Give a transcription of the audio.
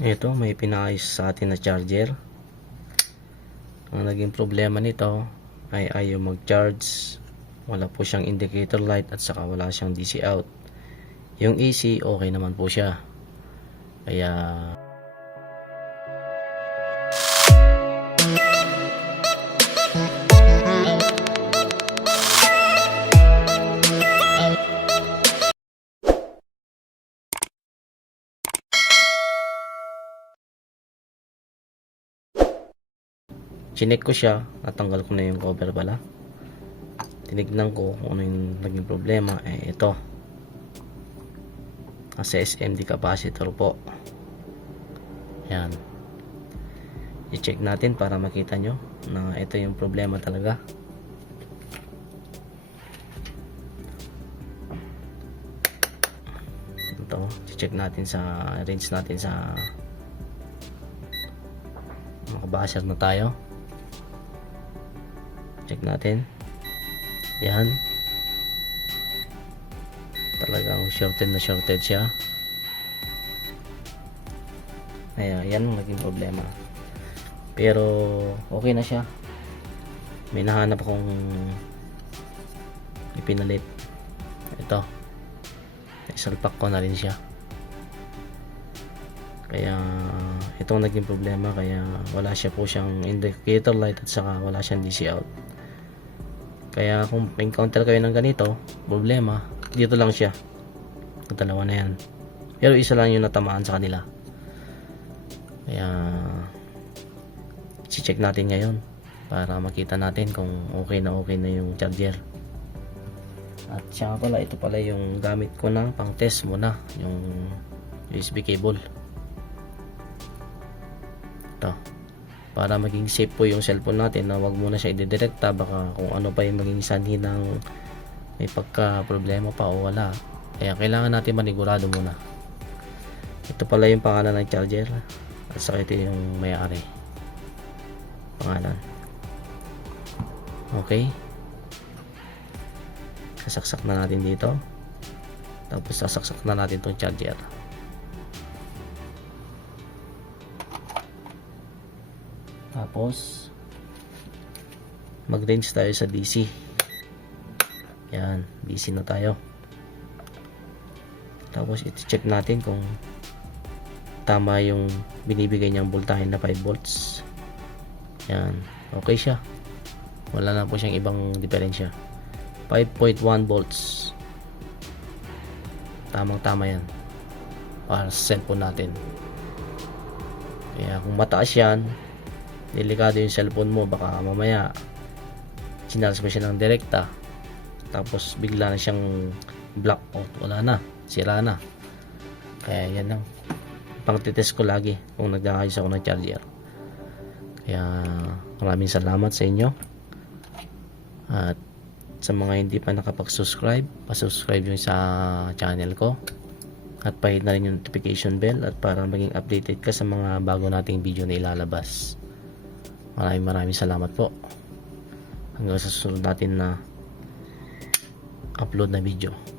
Ito, may pinaayos sa atin na charger. Ang naging problema nito ay ayaw mag-charge. Wala po siyang indicator light at saka wala siyang DC out. Yung AC okay naman po siya. Kaya chinek ko siya, natanggal ko na yung cover pala. Tinignan ko kung ano yung naging problema. Ito, kasi SMD capacitor po. Yan, i-check natin para makita nyo na ito yung problema talaga. Ito, i-check natin sa range natin sa makabasher na tayo. Check natin. Yan, talagang shorted na shorted siya. Ayan, yan ang naging problema. Pero okay na siya. May nahanap akong ipinalit. Ito, isalpak ko na rin siya. Kaya itong naging problema, kaya wala siya po siyang indicator light at saka wala siyang DC out. Kaya kung encounter kayo ng ganito problema, dito lang siya, yung dalawa na yan. Pero isa lang yung natamaan sa kanila. Kaya i-check natin ngayon para makita natin kung okay na yung charger. At saka pala, ito pala yung gamit ko na pang test muna, yung USB cable. Ito, para maging safe po yung cellphone natin na wag muna siya ididirekta, baka kung ano pa yung maging sanhi ng may pagka problema pa o wala. Kaya kailangan natin manigurado muna. Ito pala yung pangalan ng charger at saka ito yung may-ari, pangalan. Okay, sasaksak na natin dito, tapos sasaksak na natin itong charger. Tapos mag-range tayo sa DC. Yan, DC na tayo. Tapos i-check natin kung tama yung binibigay niyang voltahe na 5 volts. Yan, okay siya. Wala na po siyang ibang diferensya. 5.1 volts. Tamang tama yan para sa cellphone natin. Kaya kung mataas yan, delikado yung cellphone mo, baka mamaya sinarge mo siya ng direkta tapos bigla na siyang blackout, wala na, sira na. Kaya yan lang, pang titest ko lagi kung nag-aayos ako ng charger. Kaya maraming salamat sa inyo, at sa mga hindi pa nakapag-subscribe, pa-subscribe yung sa channel ko at pahit na rin yung notification bell at para maging updated ka sa mga bago nating video na ilalabas. Maraming salamat po. Hanggang sa susunod natin na upload na video.